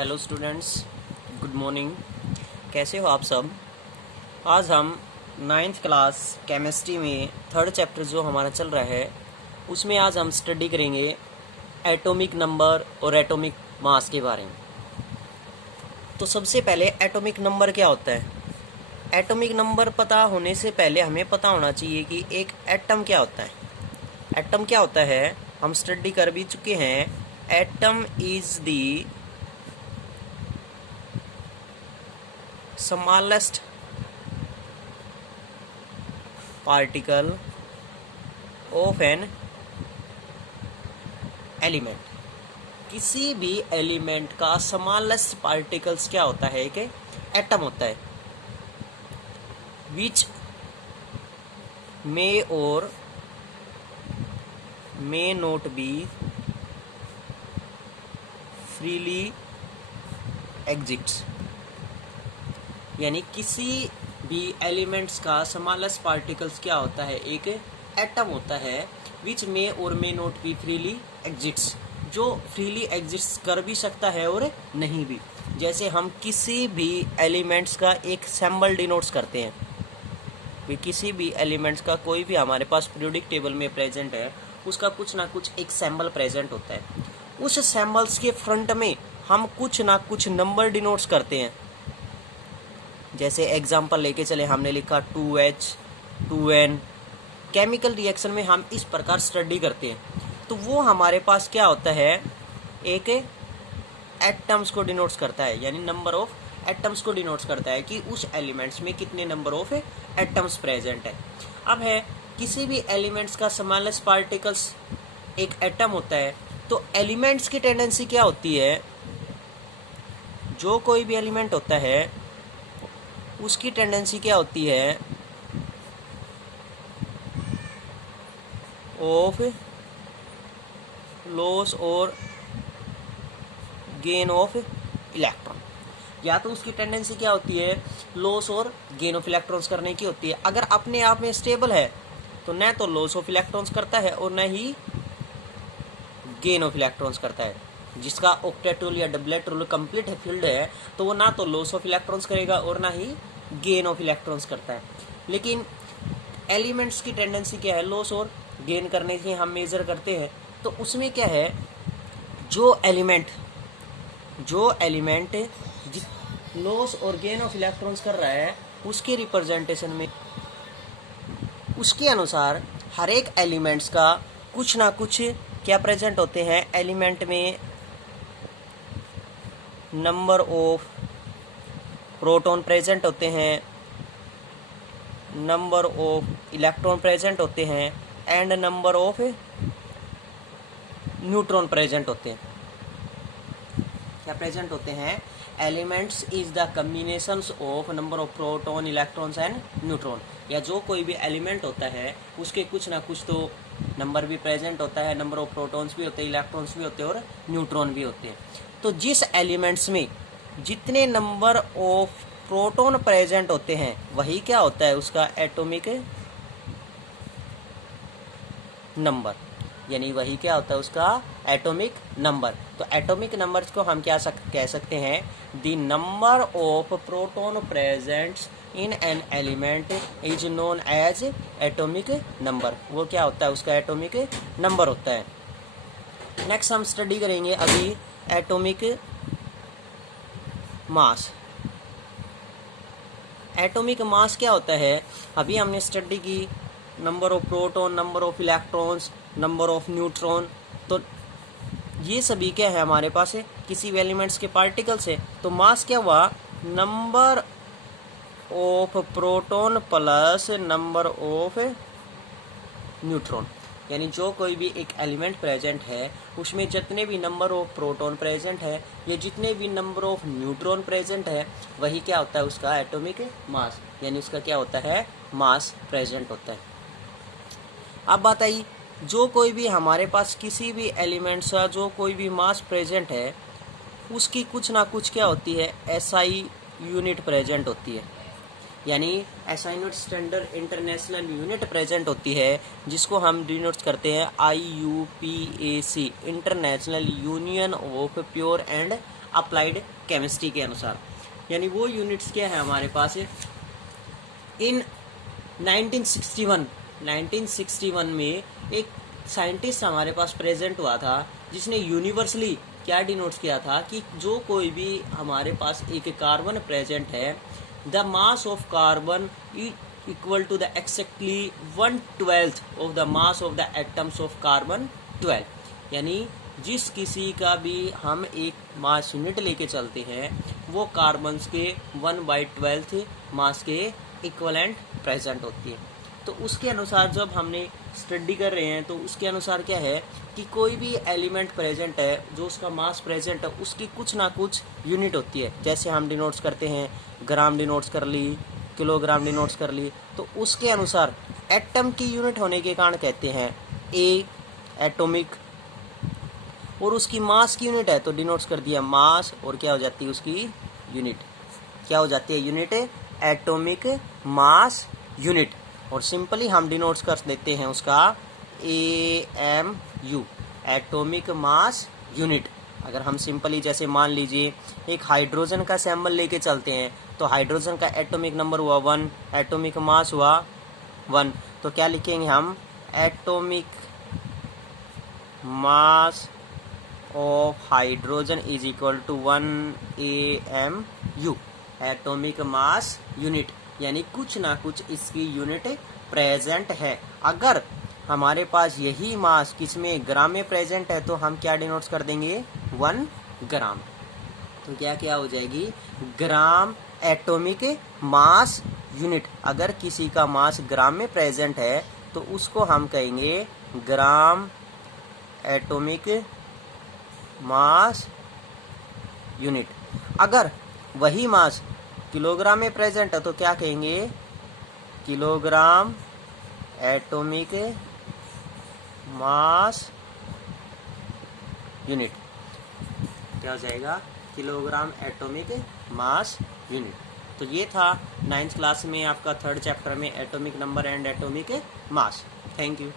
Hello students, good morning. कैसे हो आप सब। आज हम 9th क्लास केमिस्ट्री में 3rd चैप्टर जो हमारा चल रहा है उसमें आज हम स्टडी करेंगे एटॉमिक नंबर और एटॉमिक मास के बारे में। तो सबसे पहले एटॉमिक नंबर क्या होता है। एटॉमिक नंबर पता होने से पहले हमें पता होना चाहिए कि एक एटम क्या होता है। एटम क्या होता है हम स्टडी कर भी चुके हैं। Atom is the smallest particle of an element। किसी भी एलिमेंट का स्मॉलेस्ट पार्टिकल्स क्या होता है कि एटम होता है। विच मे और may not be freely exits. यानी किसी भी एलिमेंट्स का स्मॉलेस्ट पार्टिकल्स क्या होता है एक एटम होता है। विच मे और may not be freely exits, जो फ्रीली एग्जिट्स कर भी सकता है और नहीं भी। जैसे हम किसी भी एलिमेंट्स का एक सिंबल डिनोट्स करते हैं कि किसी भी एलिमेंट्स का कोई भी हमारे पास पीरियोडिक टेबल में प्रेजेंट है उसका कुछ ना कुछ एक सिंबल प्रेजेंट होता है। उस सिंबल्स के फ्रंट में हम कुछ ना कुछ नंबर डिनोट्स करते हैं। जैसे एग्जाम्पल लेके चले, हमने लिखा 2H 2N। केमिकल रिएक्शन में हम इस प्रकार स्टडी करते हैं तो वो हमारे पास क्या होता है एक एटम्स को डिनोट्स करता है, यानी नंबर ऑफ एटम्स को डिनोट्स करता है कि उस एलिमेंट्स में कितने नंबर ऑफ एटम्स प्रेजेंट है। अब है किसी भी एलिमेंट्स का स्मॉलेस्ट पार्टिकल्स एक एटम होता है तो एलिमेंट्स की टेंडेंसी क्या होती है। जो कोई भी एलिमेंट होता है उसकी टेंडेंसी क्या होती है ऑफ लॉस और गेन ऑफ इलेक्ट्रॉन। या तो उसकी टेंडेंसी क्या होती है लॉस और गेन ऑफ इलेक्ट्रॉन्स करने की होती है। अगर अपने आप में स्टेबल है तो न तो लॉस ऑफ इलेक्ट्रॉन्स करता है और न ही गेन ऑफ इलेक्ट्रॉन्स करता है। जिसका ऑक्टेट रूल या डबलेट रूल कंप्लीट फील्ड है तो वो ना तो लॉस ऑफ इलेक्ट्रॉन्स करेगा और ना ही गेन ऑफ इलेक्ट्रॉन्स करता है। लेकिन एलिमेंट्स की टेंडेंसी क्या है लॉस और गेन करने की हम मेजर करते हैं। तो उसमें क्या है जो एलिमेंट लॉस और गेन ऑफ इलेक्ट्रॉन्स कर रहा है उसके रिप्रेजेंटेशन में उसके अनुसार हर एक एलिमेंट्स का कुछ ना कुछ क्या प्रेजेंट होते हैं। एलिमेंट में नंबर ऑफ प्रोटॉन प्रेजेंट होते हैं, नंबर ऑफ इलेक्ट्रॉन प्रेजेंट होते हैं and number of neutron present होते हैं। क्या प्रेजेंट होते हैं elements is the combinations of number of proton electrons and neutron. या जो कोई भी एलिमेंट होता है उसके कुछ ना कुछ तो नंबर भी प्रेजेंट होता है, नंबर ऑफ प्रोटॉन्स भी होते हैं, इलेक्ट्रॉन्स भी होते हैं और न्यूट्रॉन भी होते हैं। तो जिस एलिमेंट्स में जितने नंबर ऑफ प्रोटॉन प्रेजेंट होते हैं वही क्या होता है उसका एटॉमिक नंबर, यानी वही क्या होता है उसका एटॉमिक नंबर। तो एटॉमिक नंबर्स को हम क्या कह सकते हैं the number of proton presents in an element is known as atomic number. वो क्या होता है उसका एटॉमिक नंबर होता है। नेक्स्ट हम स्टडी करेंगे अभी एटॉमिक मास। एटॉमिक मास क्या होता है अभी हमने स्टडी की number of proton, number of electrons, number of neutron. तो ये सभी क्या है हमारे पास है किसी भी एलिमेंट्स के पार्टिकल्स है। तो मास क्या हुआ number of proton plus number of neutron. यानी जो कोई भी एक एलिमेंट प्रेजेंट है उसमें जितने भी नंबर ऑफ प्रोटॉन प्रेजेंट है या जितने भी नंबर ऑफ न्यूट्रॉन प्रेजेंट है वही क्या होता है उसका एटॉमिक मास, यानी उसका क्या होता है मास प्रेजेंट होता है। अब बात आई जो कोई भी हमारे पास किसी भी एलिमेंट्स का जो कोई भी मास प्रेजेंट है उसकी कुछ ना कुछ क्या होती है एसआई यूनिट प्रेजेंट होती है। यानी SI unit standard international unit present होती है जिसको हम डिनोट करते हैं IUPAC, international union of pure and applied chemistry के अनुसार। यानी वो यूनिट्स क्या है हमारे पास इन 1961 में एक साइंटिस्ट हमारे पास प्रेजेंट हुआ था जिसने यूनिवर्सली क्या डिनोट्स किया था कि जो कोई भी हमारे पास एक कार्बन प्रेजेंट है, the mass of carbon equal to the exactly 1/12 of the mass of the atoms of carbon 12। यानी जिस किसी का भी हम एक मास यूनिट लेके चलते हैं वो कार्बन्स के 1/12 मास के इक्वलेंट प्रेजेंट होती है। तो उसके अनुसार जब हमने स्टडी कर रहे हैं तो उसके अनुसार क्या है कि कोई भी एलिमेंट प्रेजेंट है जो उसका मास प्रेजेंट है उसकी कुछ ना कुछ यूनिट होती है। जैसे हम डिनोट्स करते हैं, ग्राम डिनोट्स कर ली, किलोग्राम डिनोट्स कर ली, तो उसके अनुसार एटम की यूनिट होने के कारण कहते हैं ए एटॉमिक, और उसकी मास की यूनिट है तो डिनोट्स कर दिया मास, और क्या हो जाती है उसकी यूनिट, क्या हो जाती है यूनिट, एटॉमिक मास यूनिट। और सिंपली हम डिनोट्स कर देते हैं उसका AMU, एटॉमिक मास यूनिट। अगर हम सिंपली जैसे मान लीजिए एक हाइड्रोजन का सैंपल लेके चलते हैं तो हाइड्रोजन का एटॉमिक नंबर हुआ 1, एटॉमिक मास हुआ 1, तो क्या लिखेंगे हम, atomic mass of hydrogen is equal to 1 AMU, atomic mass unit. यानी कुछ ना कुछ इसकी यूनिट प्रेजेंट है। अगर हमारे पास यही मास किसमें, ग्राम में प्रेजेंट है तो हम क्या डिनोट्स कर देंगे, 1 ग्राम। तो क्या क्या हो जाएगी, ग्राम एटॉमिक मास यूनिट। अगर किसी का मास ग्राम में प्रेजेंट है तो उसको हम कहेंगे ग्राम एटॉमिक मास यूनिट। अगर वही मास किलोग्राम में प्रेजेंट है तो क्या कहेंगे, किलोग्राम एटॉमिक मास यूनिट। क्या हो जाएगा, किलोग्राम एटॉमिक मास यूनिट। तो ये था 9th क्लास में आपका 3rd चैप्टर में atomic number and atomic mass. Thank you.